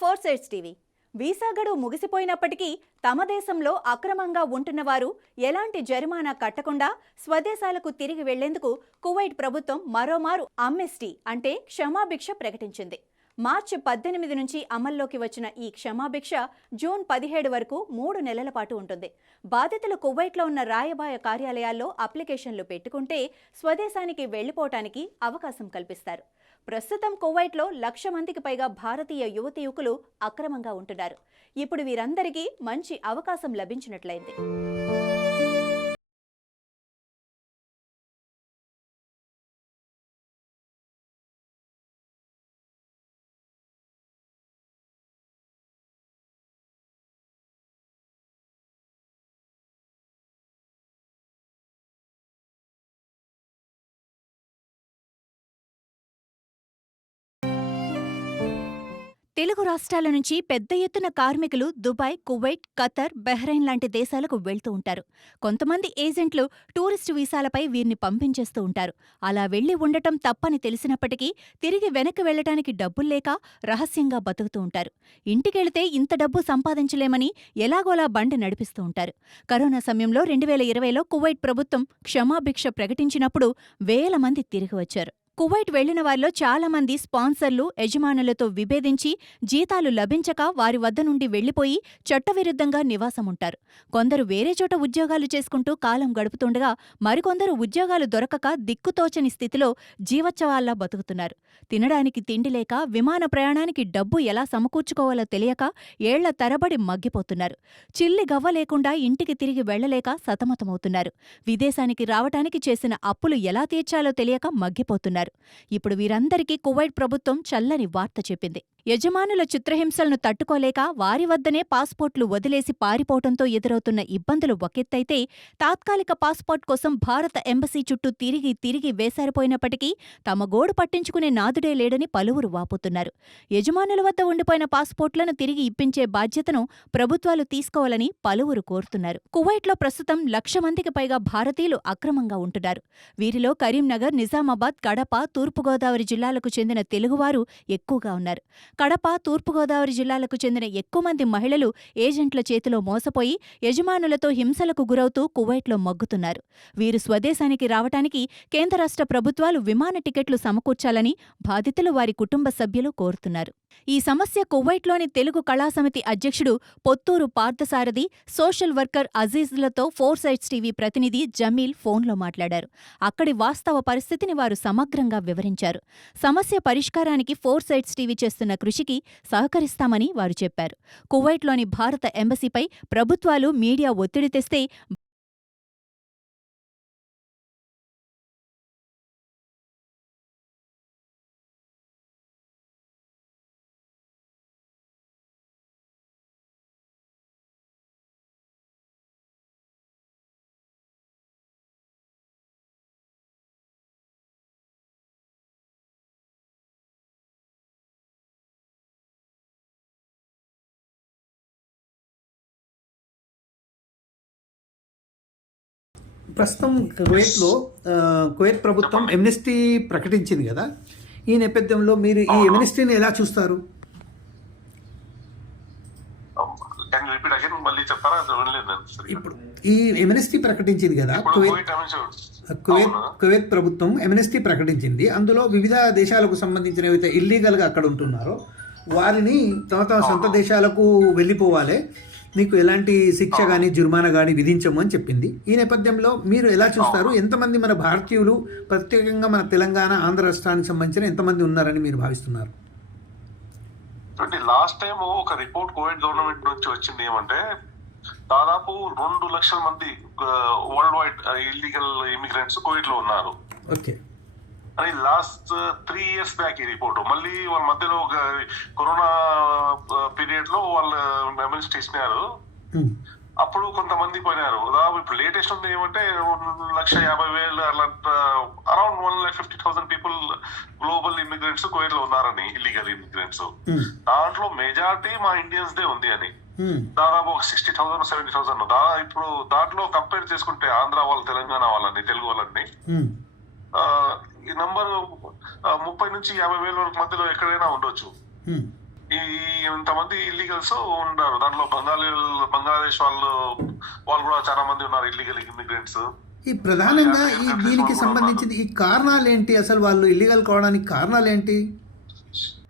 Four sides TV. Visa గడువు ముగిసిపోయినప్పటికీ తమ దేశంలో అక్రమంగా ఉంటున్న వారు ఎలాంటి జరిమానా కట్టకుండా స్వదేశాలకు తిరిగి వెళ్లేందుకు కువైట్ ప్రభుత్వం మరోమారు అమ్నెస్టీ అంటే క్షమాభిక్ష ప్రకటించింది. మార్చి 18 నుంచి అమల్లోకి వచ్చిన ఈ క్షమాభిక్ష జూన్ 17 వరకు 3 నెలల పాటు ఉంటుంది. బాధితులు కువైట్లో ఉన్న రాయబార కార్యాలయాల్లో అప్లికేషన్లు పెట్టుకుంటే స్వదేశానికి వెళ్లిపోవటానికి అవకాశం కల్పిస్తారు. ప్రస్తుతం కువైట్లో 1,00,000 మందికి పైగా భారతీయ యువతీ యువకులు అక్రమంగా ఉంటున్నారు. ఇప్పుడు వీరందరికీ మంచి అవకాశం లభించినట్లయింది. తెలుగు రాష్ట్రాల నుంచి పెద్ద ఎత్తున కార్మికులు దుబాయ్, కువైట్, ఖతర్, బహ్రెయిన్ లాంటి దేశాలకు వెళ్తూ ఉంటారు. కొంతమంది ఏజెంట్లు టూరిస్టు వీసాలపై వీరిని పంపించేస్తూ ఉంటారు. అలా వెళ్లి ఉండటం తప్పని తెలిసినప్పటికీ తిరిగి వెనక్కి వెళ్లటానికి డబ్బుల్లేక రహస్యంగా బతుకుతూ ఉంటారు. ఇంటికెళితే ఇంత డబ్బు సంపాదించలేమని ఎలాగోలా బండి నడిపిస్తూ ఉంటారు. కరోనా సమయంలో 2020లో కువైట్ ప్రభుత్వం క్షమాభిక్ష ప్రకటించినప్పుడు వేల మంది తిరిగి వచ్చారు. కువైట్ వెళ్లిన వారిలో చాలా మంది స్పాన్సర్లు, యజమానులతో విభేదించి జీతాలు లభించక వారి వద్ద నుండి వెళ్లిపోయి చట్టవిరుద్ధంగా నివాసముంటారు. కొందరు వేరే చోట ఉద్యోగాలు చేసుకుంటూ కాలం గడుపుతుండగా మరికొందరు ఉద్యోగాలు దొరకక దిక్కుతోచని స్థితిలో జీవోత్సవాల్లా బతుకుతున్నారు. తినడానికి తిండి లేక, విమాన ప్రయాణానికి డబ్బు ఎలా సమకూర్చుకోవాలో తెలియక ఏళ్ల తరబడి మగ్గిపోతున్నారు. చిల్లి గవ్వ లేకుండా ఇంటికి తిరిగి వెళ్లలేక సతమతమవుతున్నారు. విదేశానికి రావటానికి చేసిన అప్పులు ఎలా తీర్చాలో తెలియక మగ్గిపోతున్నారు. ఇప్పుడు వీరందరికీ కువైట్ ప్రభుత్వం చల్లని వార్త చెప్పింది. యజమానుల చిత్రహింసలను తట్టుకోలేక వారి వద్దనే పాస్పోర్ట్లు వదిలేసి పారిపోవటంతో ఎదురవుతున్న ఇబ్బందులు ఒకెత్తైతే, తాత్కాలిక పాస్పోర్ట్ కోసం భారత ఎంబసీ చుట్టూ తిరిగి తిరిగి వేసారిపోయినప్పటికీ తమ గోడు పట్టించుకునే నాదుడే లేడని పలువురు వాపోతున్నారు. యజమానుల వద్ద ఉండిపోయిన పాస్పోర్ట్లను తిరిగి ఇప్పించే బాధ్యతను ప్రభుత్వాలు తీసుకోవాలని పలువురు కోరుతున్నారు. కువైట్లో ప్రస్తుతం 1,00,000 మందికి పైగా భారతీయులు అక్రమంగా ఉంటున్నారు. వీరిలో కరీంనగర్, నిజామాబాద్, కడప, తూర్పుగోదావరి జిల్లాలకు చెందిన తెలుగువారు ఎక్కువగా ఉన్నారు. కడప, తూర్పుగోదావరి జిల్లాలకు చెందిన ఎక్కువ మంది మహిళలు ఏజెంట్ల చేతిలో మోసపోయి యజమానులతో హింసలకు గురవుతూ కువైట్లో మగ్గుతున్నారు. వీరు స్వదేశానికి రావటానికి కేంద్ర రాష్ట్ర ప్రభుత్వాలు విమాన టికెట్లు సమకూర్చాలని బాధితులు, వారి కుటుంబ సభ్యులు కోరుతున్నారు. ఈ సమస్య కువైట్లోని తెలుగు కళాసమితి అధ్యక్షుడు పొత్తూరు పార్థసారథి, సోషల్ వర్కర్ అజీజ్లతో ఫోర్ సైడ్స్ టీవీ ప్రతినిధి జమీల్ ఫోన్లో మాట్లాడారు. అక్కడి వాస్తవ పరిస్థితిని వారు సమగ్రంగా వివరించారు. సమస్య పరిష్కారానికి ఫోర్ సైడ్స్ టీవీ చేస్తున్న కృషికి సహకరిస్తామని వారు చెప్పారు. కువైట్లోని భారత ఎంబసీపై ప్రభుత్వాలు, మీడియా ఒత్తిడి తెస్తే ప్రస్తుతం కువైట్ ప్రభుత్వం ఎమ్నెస్టీ ప్రకటించింది కదా, ఈ నేపథ్యంలో మీరు ఈ ఎమ్నెస్టీని ఎలా చూస్తారు? ఇప్పుడు ఈ ఎమ్నెస్టీ ప్రకటించింది కదా, కువైట్ ప్రభుత్వం ఎమ్నెస్టీ ప్రకటించింది. అందులో వివిధ దేశాలకు సంబంధించిన ఏవైతే ఇల్లీగల్గా అక్కడ ఉంటున్నారో వారిని తమ సొంత దేశాలకు వెళ్ళిపోవాలి, మీకు ఎలాంటి శిక్ష కానీ జుర్మానా కానీ విధించము అని చెప్పింది. ఈ నేపథ్యంలో మీరు ఎలా చూస్తారు? ఎంతమంది మన భారతీయులు, ప్రత్యేకంగా మన తెలంగాణ, ఆంధ్ర రాష్ట్రానికి సంబంధించిన ఎంతమంది ఉన్నారని మీరు భావిస్తున్నారు? లాస్ట్ టైం ఒక రిపోర్ట్ కువైట్ గవర్నమెంట్ నుంచి వచ్చింది ఏమంటే, దాదాపు 2,00,000 మంది world wide illegal immigrants Kuwait లో ఉన్నారు. ఓకే. అని లాస్ట్ 3 years బ్యాక్ ఈ రిపోర్ట్. మళ్ళీ వాళ్ళ మధ్యలో ఒక కరోనా పీరియడ్ లో వాళ్ళు అమ్నెస్టీ ఇచ్చినారు. అప్పుడు కొంతమంది పోయినారు. ఇప్పుడు లేటెస్ట్ ఉంది ఏమంటే 1,50,000 అలా around 1,50,000 people global immigrants Kuwait లో ఉన్నారని, ఇల్లీగల్ ఇమిగ్రెంట్స్. దాంట్లో మెజారిటీ మా ఇండియన్స్ దే ఉంది అని. దాదాపు ఒక 60,000 70,000. ఇప్పుడు దాంట్లో కంపేర్ చేసుకుంటే ఆంధ్ర వాళ్ళు, తెలంగాణ వాళ్ళని, తెలుగు వాళ్ళని ఈ నంబర్ 30,000 నుంచి 50,000 వరకు మధ్యలో ఎక్కడైనా ఉండొచ్చు. ఈ ఇంతమంది ఇల్లీగల్స్ ఉన్నారు దాంట్లో. బంగ్లాదేశ్ వాళ్ళు కూడా చాలా మంది ఉన్నారు ఇల్లీగల్ ఇమిగ్రెంట్స్. ఈ ప్రధానంగా దీనికి సంబంధించింది ఈ కారణాలు ఏంటి, అసలు వాళ్ళు ఇల్లీగల్ కావడానికి కారణాలు ఏంటి?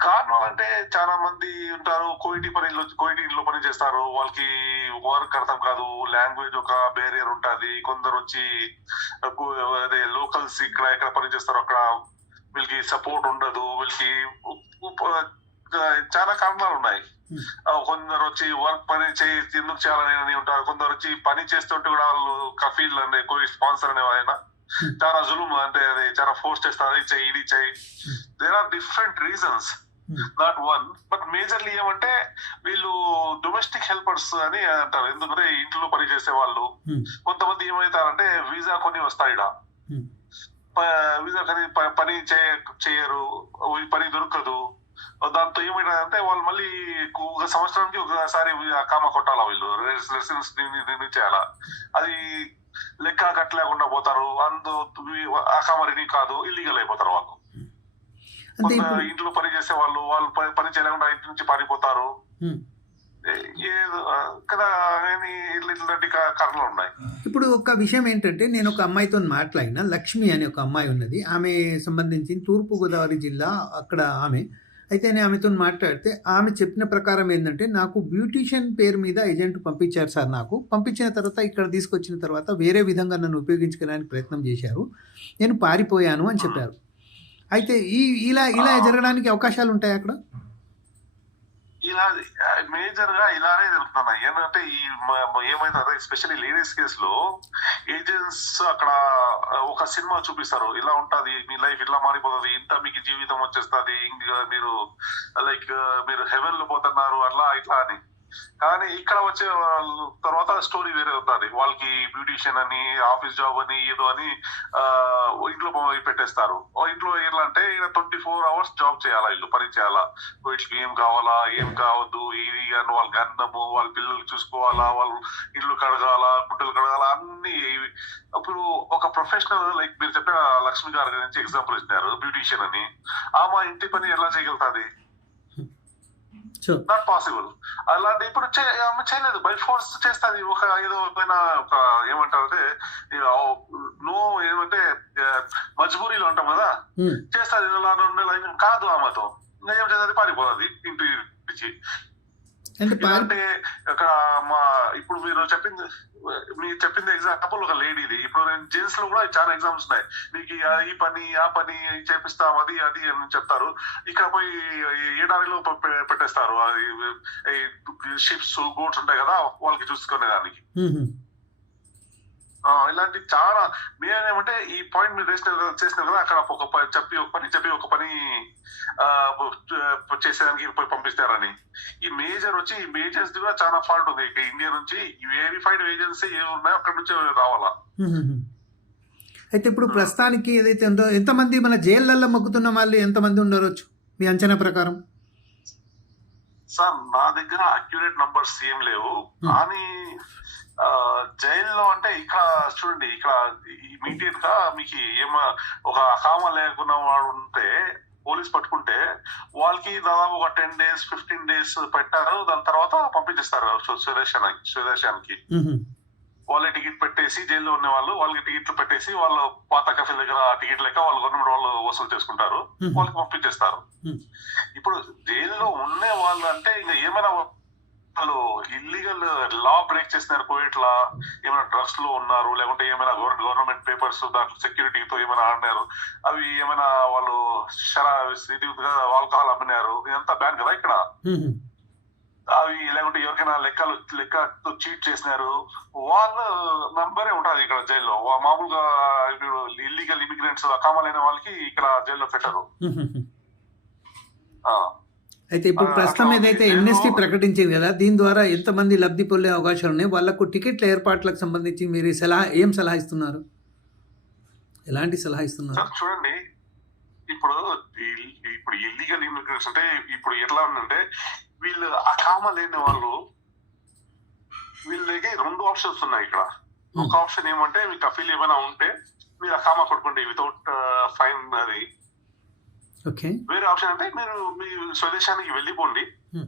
కారణాలు అంటే చాలా మంది ఉంటారు, కోయిటీలో పని చేస్తారు, వాళ్ళకి వర్క్ అర్థం కాదు, లాంగ్వేజ్ ఒక బ్యారియర్ ఉంటుంది. కొందరు వచ్చి అదే లోకల్స్ ఎక్కడ పని చేస్తారు అక్కడ వీళ్ళకి సపోర్ట్ ఉండదు, వీళ్ళకి చాలా కారణాలు ఉన్నాయి. కొందరు వచ్చి వర్క్ పని ఎందుకు చేయాలని ఉంటారు, కొందరు వచ్చి పని చేస్తుంటే కూడా వాళ్ళు కఫీల్ అనే స్పాన్సర్ అనే ఆయన చాలా జులుం అంటే అది చాలా ఫోర్స్ చేస్తారు, ఇది చెయ్యి. There are different reasons, not one. But majorly ఏమంటే వీళ్ళు డొమెస్టిక్ హెల్పర్స్ అని అంటారు. ఎందుకంటే ఇంట్లో పని చేసే వాళ్ళు. కొంతమంది ఏమవుతారంటే వీసా కొని వస్తాయి, వీసా కొని పని చేయరు, పని దొరకదు. దాంతో ఏమైందంటే వాళ్ళు మళ్ళీ ఒక సంవత్సరానికి ఒకసారి కామ కొట్టాలా, వీళ్ళు రెసిడెన్స్ చేయాలా, అది లెక్క కట్టలేకుండా పోతారు. ఆ కామ రినీ కాదు, ఇల్లీగల్ అయిపోతారు వాళ్ళు. ఇంట్లో పని చేసే వాళ్ళు పని చేయలేకుండా ఇంటి నుంచి పారిపోతారు కదా. ఇట్లాంటి కారణాలు ఉన్నాయి. ఇప్పుడు ఒక విషయం ఏంటంటే, నేను ఒక అమ్మాయితో మాట్లాడిన, లక్ష్మి అనే ఒక అమ్మాయి ఉన్నది, ఆమె సంబంధించి తూర్పుగోదావరి జిల్లా అక్కడ ఆమె. అయితే నేను ఆమెతో మాట్లాడితే ఆమె చెప్పిన ప్రకారం ఏంటంటే, నాకు బ్యూటీషియన్ పేరు మీద ఏజెంట్ పంపించారు సార్. నాకు పంపించిన తర్వాత ఇక్కడ తీసుకొచ్చిన తర్వాత వేరే విధంగా నన్ను ఉపయోగించుకోవడానికి ప్రయత్నం చేశారు, నేను పారిపోయాను అని చెప్పారు. అయితే ఇలా జరగడానికి అవకాశాలు ఉంటాయి అక్కడ? ఇలా మేజర్ గా ఇలానే జరుగుతున్నాయి. ఏంటంటే ఏమైతే ఎస్పెషల్లీ లేడీస్ కేసులో ఏజెంట్స్ అక్కడ ఒక సినిమా చూపిస్తారు, ఇలా ఉంటది మీ లైఫ్, ఇట్లా మారిపోతుంది, ఇంత మీకు జీవితం వచ్చేస్తుంది, ఇంకా మీరు హెవెన్ లో పోతున్నారు అట్లా ఇట్లా అని. కానీ ఇక్కడ వచ్చే తర్వాత స్టోరీ వేరే ఉంటుంది. వాళ్ళకి బ్యూటీషియన్ అని, ఆఫీస్ జాబ్ అని, ఏదో అని ఇంట్లో పెట్టేస్తారు. ఇంట్లో ఎలా అంటే 24 hours జాబ్ చేయాలా, ఇల్లు పని చేయాలా, వీటికి ఏం కావాలా ఏం కావద్దు, ఇది అని వాళ్ళకి అన్నము, వాళ్ళ పిల్లలు చూసుకోవాలా, వాళ్ళు ఇల్లు కడగాల, గుడ్డలు కడగాల, అన్ని. అప్పుడు ఒక ప్రొఫెషనల్ లైక్ మీరు చెప్పిన లక్ష్మి గారి గురించి ఎగ్జాంపుల్ ఇచ్చినారు, బ్యూటీషియన్ అని. ఆమె ఇంటి పని ఎలా చేయగలుగుతుంది? Not possible. అలాంటి ఇప్పుడు ఆమె చేయలేదు, బై ఫోర్స్ చేస్తుంది. ఏదో ఏమంటారు అంటే నో, ఏమంటే మజ్బూరీలో ఉంటాం కదా, చేస్తుంది. కాదు, ఆమెతో ఏం చేస్తుంది, పారిపోతుంది ఇంటి నుంచి. అంటే అక్కడ ఇప్పుడు మీరు చెప్పింది ఎగ్జాంపుల్ ఒక లేడీది. ఇప్పుడు నేను జెంట్స్ లో కూడా చాలా ఎగ్జామ్స్ ఉన్నాయి, మీకు ఈ పని ఆ పని చేపిస్తాం, అది అని చెప్తారు. ఇక్కడ పోయి ఏడాదిలో పెట్టేస్తారు, షిప్స్ గోడ్స్ ఉంటాయి కదా, వాళ్ళకి చూసుకునే దానికి. ఇలాంటి చాలా మేమేమంటే ఈ పాయింట్ మీరు చేసిన కదా, అక్కడ ఒక పని చేసేదానికి పంపిస్తారని. ఈ మేజర్ వచ్చి ఈ మేజర్స్ కూడా చాలా ఫాల్ట్ ఉంది. ఇక ఇండియా నుంచి వెరిఫైడ్ ఏజెన్సీ ఏమి ఉన్నాయో అక్కడ నుంచి రావాలా. అయితే ఇప్పుడు ప్రస్తుతానికి ఏదైతే ఉందో, ఎంతమంది మన జైళ్ళల్లో మొక్కుతున్న వాళ్ళు ఎంతమంది ఉండవచ్చు మీ అంచనా ప్రకారం? సార్ నా దగ్గర అక్యురేట్ నంబర్స్ ఏం లేవు, కానీ జైల్లో అంటే ఇక్కడ చూడండి, ఇక్కడ ఇమీడియట్ గా మీకు ఒక అకామ లేకున్న వాడు ఉంటే పోలీస్ పట్టుకుంటే వాళ్ళకి దాదాపు ఒక 10 days 15 days పెట్టారు. దాని తర్వాత పంపించేస్తారు స్వదేశానికి. వాళ్ళే టికెట్ పెట్టేసి, జైల్లో ఉన్న వాళ్ళకి టికెట్లు పెట్టేసి, వాళ్ళు పాత కఫీల దగ్గర టికెట్ లెక్క వాళ్ళు గవర్నమెంట్ వాళ్ళు వసూలు చేసుకుంటారు, వాళ్ళకి పంపించేస్తారు. ఇప్పుడు జైల్లో ఉండే వాళ్ళు అంటే ఇంకా ఏమైనా వాళ్ళు ఇల్లీగల్ లా బ్రేక్ చేసినారు, కోయిట్లా ఏమైనా డ్రగ్స్ లో ఉన్నారు, లేకుంటే ఏమైనా గవర్నమెంట్ పేపర్స్ దాంట్లో సెక్యూరిటీతో ఏమైనా ఆడినారు, అవి ఏమైనా వాళ్ళు ఆల్కహాల్ అమ్మినారు, ఇదంతా బ్యాన్ కదా ఇక్కడ. అవి లేకుంటే ఎవరికైనా లెక్కతో చీట్ చేసినారు, వాళ్ళ నంబరే ఉంటుంది ఇక్కడ జైల్లో. మామూలుగా ఇప్పుడు ఇల్లీగల్ ఇమిగ్రెంట్స్ అకామలైన వాళ్ళకి ఇక్కడ జైల్లో పెట్టరు. అయితే ఇప్పుడు ప్రస్తుతం ఏదైతే ఎన్ఎస్టీ ప్రకటించింది కదా, దీని ద్వారా ఎంతమంది లబ్ధి పొందే అవకాశాలు ఉన్నాయి, వాళ్ళకు టికెట్ల ఏర్పాట్లకు సంబంధించి మీరు ఏం సలహా ఇస్తున్నారు, ఎలాంటి సలహా ఇస్తున్నారు? చూడండి, ఇప్పుడు ఇల్లీగల్ ఇమిగ్రెంట్స్ అంటే ఇప్పుడు ఎట్లా ఉందంటే, వీళ్ళు అకామ లేని వాళ్ళు, వీళ్ళకి 2 ఆప్షన్స్ ఉన్నాయి ఇక్కడ. ఒక ఆప్షన్ ఏమంటే, మీకు కఫీల్ ఏమైనా ఉంటే మీరు అకామ కొట్టుకోండి వితౌట్ ఫైన్. అది ఓకే. వేరే ఆప్షన్ అంటే మీరు మీ స్వదేశానికి వెళ్ళిపోండి, Hmm.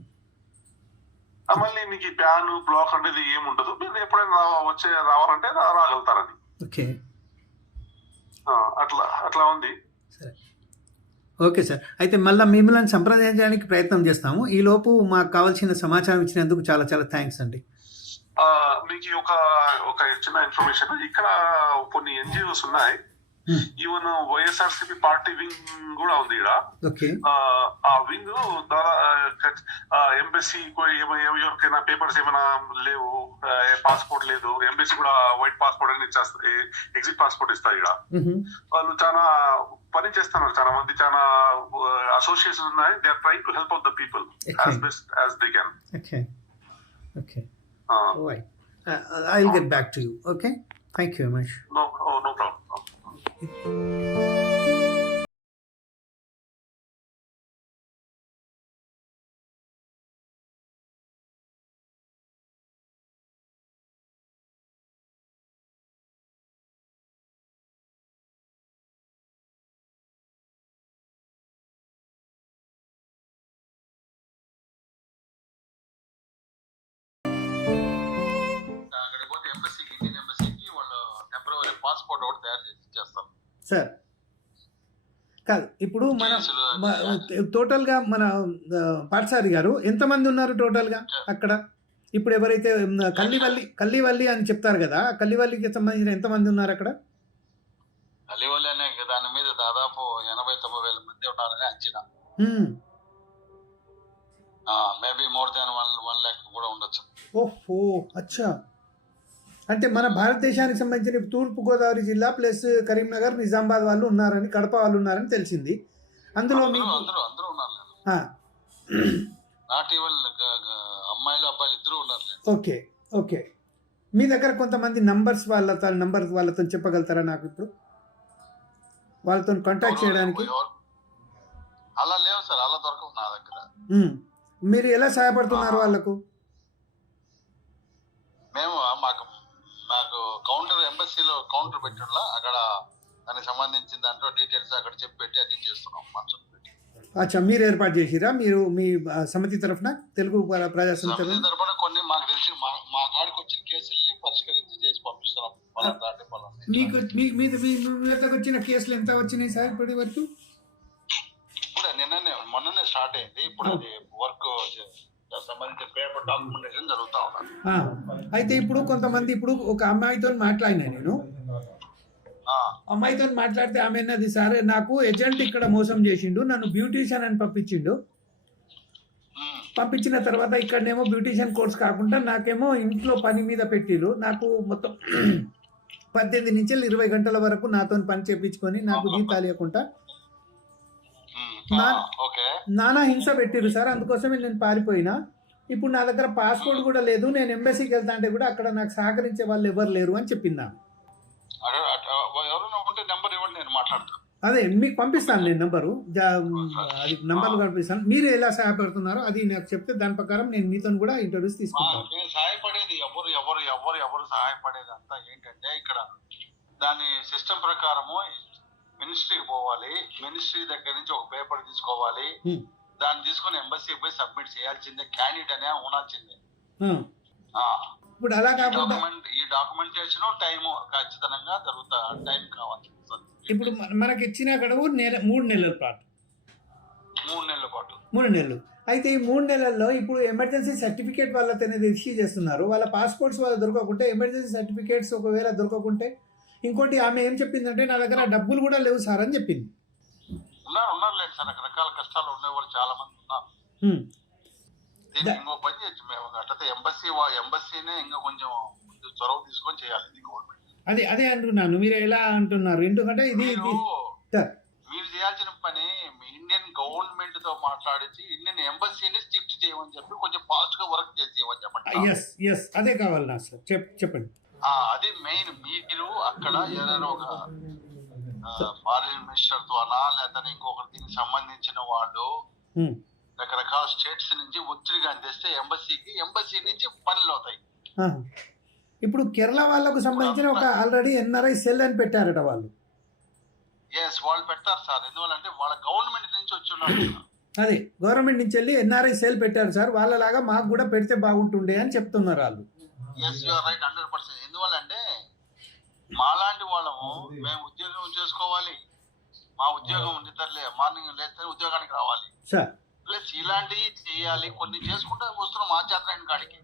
మళ్ళీ మీకు ప్యాన్ బ్లాక్ అనేది ఏముండదు, మీరు ఎప్పుడైనా రావాలంటే రాగలుగుతారని. ఓకే. అట్లా ఉంది. సరే, ఓకే సార్. అయితే మళ్ళీ మిమ్మల్ని సంప్రదించడానికి ప్రయత్నం చేస్తాము. ఈలోపు మాకు కావాల్సిన సమాచారం ఇచ్చినందుకు చాలా చాలా థ్యాంక్స్ అండి. మీకు ఒక చిన్న ఇన్ఫర్మేషన్, ఇక్కడ కొన్ని ఎన్జిఓస్ ఉన్నాయి, ఈవెన్ వైఎస్ఆర్సీపీ పార్టీ వింగ్ కూడా ఉంది ఇక్కడ. ఓకే. ఆ వింగ్ ఎంబసీ ఎవరికైనా పేపర్స్ ఏమైనా లేవు, పాస్పోర్ట్ లేదు, ఎంబసీ కూడా వైట్ పాస్పోర్ట్ అని ఇచ్చేస్తారు, ఎగ్జిట్ పాస్పోర్ట్ ఇస్తారు ఇక్కడ. వాళ్ళు చాలా పని చేస్తున్నారు, చాలా మంది, చాలా అసోసియేషన్ ఉన్నాయి. They are trying to help out the people as best as they can. Okay. Okay. Right. I'll get back to you. Okay. Thank you very much. No problem. అక్కడికి పోతే ఎంబసీకి, ఇండియన్ ఎంబసీకి వాళ్ళు టెంపరరీ పాస్పోర్ట్ ఒకటి తయారు చేసి ఇచ్చేస్తారు sir. కాదు, ఇప్పుడు మన కేసులు టోటల్గా మన పాటసారి గారు ఎంతమంది ఉన్నారు టోటల్గా అక్కడ? ఇప్పుడు ఎవరైతే కల్లివల్లి అని చెప్తారు కదా, కల్లివల్లికి సంబంధించిన ఎంతమంది ఉన్నారు అక్కడ? అలివల్లి అనే దాని మీద దాదాపు 80,000-90,000 మంది ఉన్నారని అంచనా. మేబీ మోర్ దాన్ 1 lakh కూడా ఉండొచ్చు. ఓహో, అచ్చా. అంటే మన భారతదేశానికి సంబంధించిన తూర్పుగోదావరి జిల్లా ప్లస్ కరీంనగర్, నిజామాబాద్ వాళ్ళు ఉన్నారని, కడప వాళ్ళు ఉన్నారని తెలిసింది. అందులో మీకు అందరూ ఉన్నారు. నాట్ ఈవెన్ అమ్మాయిలు అబ్బాయిలు ఇద్దరు ఉన్నారు. ఓకే. ఓకే. మీ దగ్గర కొంతమంది నంబర్స్ వాళ్ళతో చెప్పగలుగుతారా నాకు? ఇప్పుడు వాళ్ళతో కాంటాక్ట్ చేయడానికి అలా లేవు సార్, అలా దొరకవు నా దగ్గర. మీరు ఎలా సహాయపడుతున్నారు వాళ్ళకు? మేము మాకు కౌంటర్, ఎంబసీలో కౌంటర్ పెట్టడంలో అక్కడ దానికి సంబంధించిన దాంట్లో డీటెయిల్స్ అక్కడ చెప్పి పెట్టి అన్ని చేస్తున్నాం మంచం పెట్టి. అచ్చా, మీరు ఏర్పాటు చేసిరా? మీరు మీ సమితి తరఫున, తెలుగు ప్రజా సమితి తరఫున కొన్ని మాకు తెలిసిన మా కాడికి వచ్చిన కేసుల్ని పరిష్కరించి చేసి పంపిస్తున్నాం. మీకు వచ్చిన కేసులు ఎంత వచ్చినాయి సార్ ఇప్పటి వరకు? ఇప్పుడు మొన్ననే స్టార్ట్ అయింది. ఇప్పుడు అది వర్క్ సంబంధించిన పేపర్ డాక్యుమెంటేషన్ జరుగుతా ఉన్నారు. అయితే ఇప్పుడు కొంతమంది, ఇప్పుడు ఒక అమ్మాయితో మాట్లాడినా నేను, అమ్మాయితో మాట్లాడితే ఆమె అన్నది, సరే నాకు ఏజెంట్ ఇక్కడ మోసం చేసిండు, నన్ను బ్యూటీషియన్ అని పంపించిండు. పంపించిన తర్వాత ఇక్కడనేమో బ్యూటీషియన్ కోర్స్ కాకుండా నాకేమో ఇంట్లో పని మీద పెట్టిరు. నాకు మొత్తం 18 నుంచి 20 గంటల వరకు నాతో పని చేపించుకొని నాకు జీతాలు ఇవ్వకుండా నానా హింస పెట్టిరు సార్. అందుకోసమే నేను పారిపోయినా. ఇప్పుడు నా దగ్గర పాస్పోర్ట్ కూడా లేదు, నేను ఎంబసీకి వెళ్తా అంటే కూడా అక్కడ నాకు సహకరించే వాళ్ళు ఎవరు లేరు అని చెప్పిందా. అదే మీకు పంపిస్తాను నేను నంబరు, అది నంబర్లు పంపిస్తాను. మీరు ఎలా సహాయపడుతున్నారో అది నాకు చెప్తే దాని ప్రకారం నేను మీతో కూడా ఇంటర్వ్యూస్ తీసుకుంటాను. సహాయపడేది ఎవరు సహాయపడేది అంతా ఏంటంటే, ఇక్కడ దాని సిస్టమ్ ప్రకారము మినిస్ట్రీకి పోవాలి, మినిస్ట్రీ దగ్గర నుంచి ఒక పేపర్ తీసుకోవాలి, దాన్ని తీసుకుని ఎంబసీకి పోయి సబ్మిట్ చేయాల్సిందే, క్యాండిడేట్ అనే ఉండాల్సిందే. ఇప్పుడు అలా కాకుండా ఈ డాక్యుమెంటేషన్ టైం ఖచ్చితంగా జరుగుతా, టైం కావాలి. ఇప్పుడు మనకి ఇచ్చిన గడువు 3 నెలల పాటు. 3 నెలలు. అయితే ఈ 3 నెలల్లో ఇప్పుడు ఎమర్జెన్సీ సర్టిఫికేట్ వాళ్ళతో అనేది ఇష్యూ చేస్తున్నారు. వాళ్ళ పాస్పోర్ట్స్ వాళ్ళు దొరకకుంటే, ఎమర్జెన్సీ సర్టిఫికేట్స్ ఒకవేళ దొరకకుంటే, ఇంకోటి ఆమె ఏం చెప్పిందంటే నా దగ్గర డబ్బులు కూడా లేవు సార్ అని చెప్పింది. ఉన్నారు లేదు సార్, రకరకాల కష్టాలు ఉండేవాళ్ళు చాలా మంది ఉన్నారు. ఇంకో పని చేయొచ్చు మేము, అట్లయితే ఎంబసీనే ఇంకా కొంచెం చొరవ తీసుకొని చేయాలి ఇది గవర్నమెంట్. అదే అంటున్నాను, మీరు ఎలా అంటున్నారు? ఎందుకంటే ఇది మీరు చేయాల్సిన పని ఇండియన్ గవర్నమెంట్ తో మాట్లాడించి ఇండియన్ ఎంబసీని స్ట్రిక్ట్ చేయమని చెప్పి కొంచెం ఫాస్ట్ గా వర్క్ చేసి చెప్పండి. అదే కావాలి నా సార్, చెప్పండి. అది మెయిన్. మీరు అక్కడ ఏదైనా ఒక ఫారిన్ మినిస్టర్ తోనా లేకపోతే ఇంకొకటి దీనికి సంబంధించిన వాళ్ళు రకరకాల స్టేట్స్ నుంచి ఒత్తిడిగా తెస్తే ఎంబసీ నుంచి పనులు అవుతాయి. ఇప్పుడు కేరళ వాళ్ళకు సంబంధించిన ఒక ఆల్రెడీ ఎన్ఆర్ఐ సెల్ అని పెట్టారట వాళ్ళు. వాళ్ళు పెడతారు సార్, ఎందువల్లంటే వాళ్ళ గవర్నమెంట్ నుంచి వచ్చి ఉన్నాడు. అదే గవర్నమెంట్ నుంచి వెళ్ళి ఎన్ఆర్ఐ సేల్ పెట్టారు సార్, వాళ్ళలాగా మాకు కూడా పెడితే బాగుంటుండే అని చెప్తున్నారు వాళ్ళు. Yes you are right 100%. ఎందువల్ల అంటే మాలాంటి వాళ్ళము మేము ఉద్యోగం చేసుకోవాలి, మా ఉద్యోగం నిద్రలే మార్నింగ్ లేస్తే ఉద్యోగానికి రావాలి, సార్ ప్లస్ ఇలాంటివి చేయాలి, కొన్ని చేసుకుంటూ వస్తున్నాం ఆచార్య కాడికి.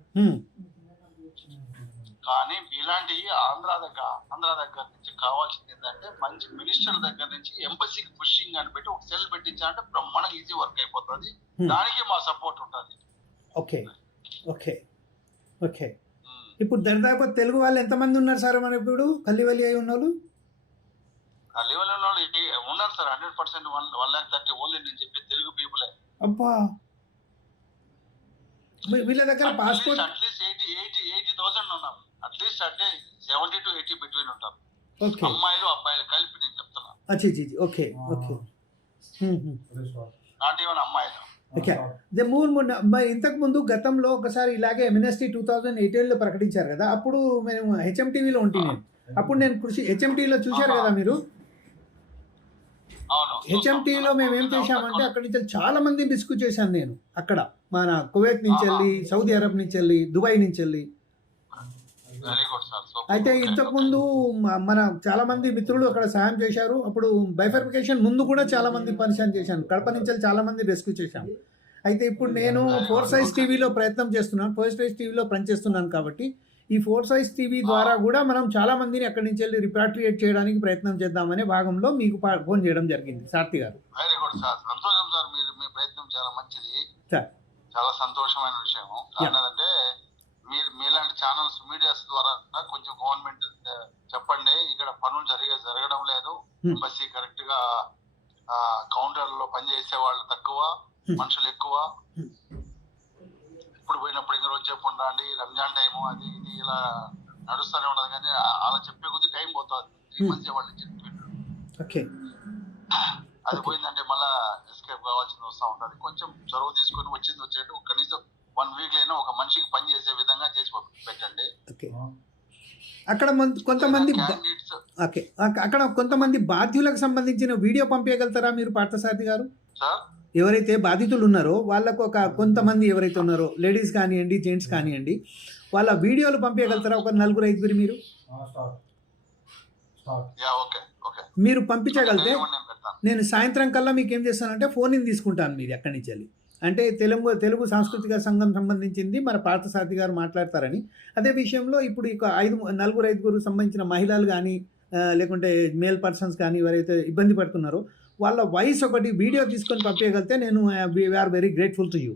కానీ ఇలాంటి ఆంధ్ర దగ్గర నుంచి కావాల్సింది ఏంటంటే మంచి మినిస్టర్ దగ్గర నుంచి ఎంబసీకి పుషింగ్ అని పెట్టి ఒక సెల్ పెట్టించాలంటే బ్రహ్మాండంగా ఈజీ వర్క్ అయిపోతుంది. దానికి మా సపోర్ట్ ఉంటుంది. Okay okay okay. ఇప్పుడు దరిదాపు తెలుగు వాళ్ళు ఎంతమంది ఉన్నారు సార్ మన ఇప్పుడు కల్లివల్లి అయి ఉన్న వాళ్ళు? ఆ లెవెల్ ఉన్న వాళ్ళు ఉన్నారు సార్ 100%. 130,000 ఓన్లీ నేను చెప్పి తెలుగు పీపులే. అబ్బా, వీళ్ళ దగ్గర పాస్పోర్ట్ అట్లీస్ట్ 80,000 ఉన్నారు. అట్లీస్ట్ అంటే 70 to 80 బిట్వీన్ ఉంటారు. ఓకే, అమ్మాయిలు అబ్బాయిలు కలిపి నేను చెప్తున్నా. అచ్చీ జీ ఓకే ఓకే నాట్ ఈవెన్ అమ్మాయిలు. ఓకే. ఇంతకు ముందు గతంలో ఒకసారి ఇలాగే MNST 2018లో ప్రకటించారు కదా, అప్పుడు మేము HMTVలో ఉంటే అప్పుడు నేను కృషి HMTVలో చూశారు కదా మీరు. HMTVలో మేము ఏం చేశామంటే అక్కడి నుంచి చాలా మందిని రిస్క్ చేశాను నేను. అక్కడ మన కువైట్ నుంచి వెళ్ళి, సౌదీ అరబ్ నుంచి వెళ్ళి, దుబాయ్ నుంచి వెళ్ళి. అయితే ఇంతకుముందు మన చాలా మంది మిత్రులు అక్కడ సాయం చేశారు. అప్పుడు బైఫర్ఫికేషన్ ముందు కూడా చాలా మంది పరిచయం చేశాను. కడప నుంచి చాలా మంది రెస్క్యూ చేశాను. అయితే ఇప్పుడు నేను 4Size టీవీలో ప్రయత్నం చేస్తున్నాను, 4Size టీవీలో పనిచేస్తున్నాను. కాబట్టి ఈ 4Size టీవీ ద్వారా కూడా మనం చాలా మందిని అక్కడి నుంచి వెళ్ళి రిపాట్రియేట్ చేయడానికి ప్రయత్నం చేద్దామనే భాగంలో మీకు ఫోన్ చేయడం జరిగింది సారథి గారు. వెరీ గుడ్ సార్, సంతోషం సార్. మీ ప్రయత్నం చాలా మంచిది సార్, చాలా సంతోషమైన విషయం. ఏంటంటే మీలాంటి ఛానల్స్ మీడియాస్ ద్వారా కొంచెం గవర్నమెంట్ చెప్పండి, ఇక్కడ పనులు జరగడం లేదు, బస్సు కరెక్ట్ గా కౌంటర్ లో పనిచేసే వాళ్ళు తక్కువ, మనుషులు ఎక్కువ. ఇప్పుడు పోయినప్పుడు ఇంకా రోజు చెప్పండి అండి, రంజాన్ టైము అది ఇది ఇలా నడుస్తూనే ఉండదు. కానీ అలా చెప్పే కొద్ది టైం పోతుంది. 3 months వాళ్ళు చెప్పారు. అది పోయిందంటే మళ్ళా ఎస్కేప్ కావాల్సింది వస్తూ ఉంటుంది. కొంచెం చొరవ తీసుకొని వచ్చేట్టు కనీసం 1 week అయినా ఒక మనిషికి పని చేసే విధంగా చేసి పెట్టండి. అక్కడ కొంతమంది అక్కడ కొంతమంది బాధ్యులకు సంబంధించిన వీడియో పంపించగలుగుతారా మీరు పార్థసారథి గారు? ఎవరైతే బాధితులు ఉన్నారో వాళ్ళకు కొంతమంది ఎవరైతే ఉన్నారో లేడీస్ కానివ్వండి, జెంట్స్ కానివ్వండి, వాళ్ళ వీడియోలు పంపించగలుగుతారా? ఒక 4-5 మీరు పంపించగలిగితే నేను సాయంత్రం కల్లా మీకు ఏం చేస్తానంటే ఫోన్ ఇన్ తీసుకుంటాను మీరు ఎక్కడి నుంచి వెళ్ళి. అంటే తెలుగు సాంస్కృతిక సంఘం సంబంధించింది మన పార్థసారథి గారు మాట్లాడతారని. అదే విషయంలో ఇప్పుడు ఇక 4-5 సంబంధించిన మహిళలు కానీ లేకుంటే మేల్ పర్సన్స్ కానీ ఎవరైతే ఇబ్బంది పడుతున్నారో వాళ్ళ వాయిస్ ఒకటి వీడియో తీసుకొని పంపించగలిగితే నేను we are very grateful to you.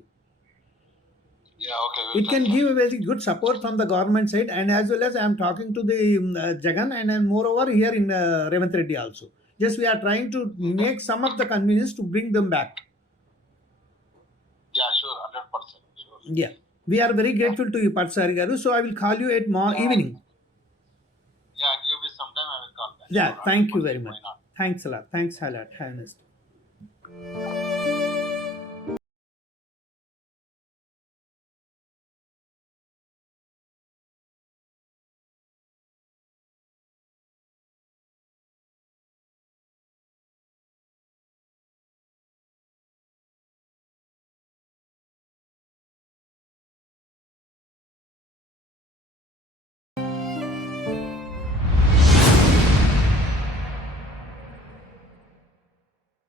It can give a very good support from the government side, and as well as I am talking to the Jagan and moreover here in Revanth Reddy also. Just we are trying to make some of the convenience to bring them back. Yeah, sure, 100%. Sure. Yeah, we are very grateful to you, Parsari Garu. So I will call you at evening. Yeah, give me some time. I will call back. Yeah, thank you very much. Thanks a lot. Thanks a lot. Have a nice day.